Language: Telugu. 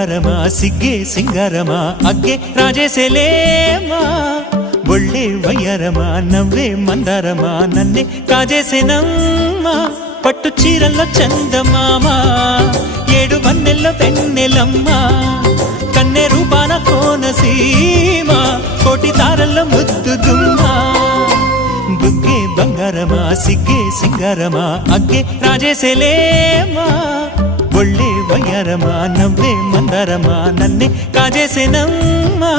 బంగారమా సిగ్గే సింగారమా అగ్గే రాజేసేలేమా ఒళ్ళే వయ్యారమా నవ్వే మందారమా నన్నే కాజేసేనమ్మా పట్టు చీరల్లో చందమామా ఏడు వన్నెల్లో వెన్నెలమ్మా కన్నె రూపాన కోనసీమ కోటి తారల్లో ముద్దుదుమ్మా బుగ్గే బంగారమా సిగ్గే సింగారమా అగ్గే రాజేసేలేమా ఒళ్ళే వయ్యారమా నవ్వే మందారమా నన్నే కాజేసేనమ్మా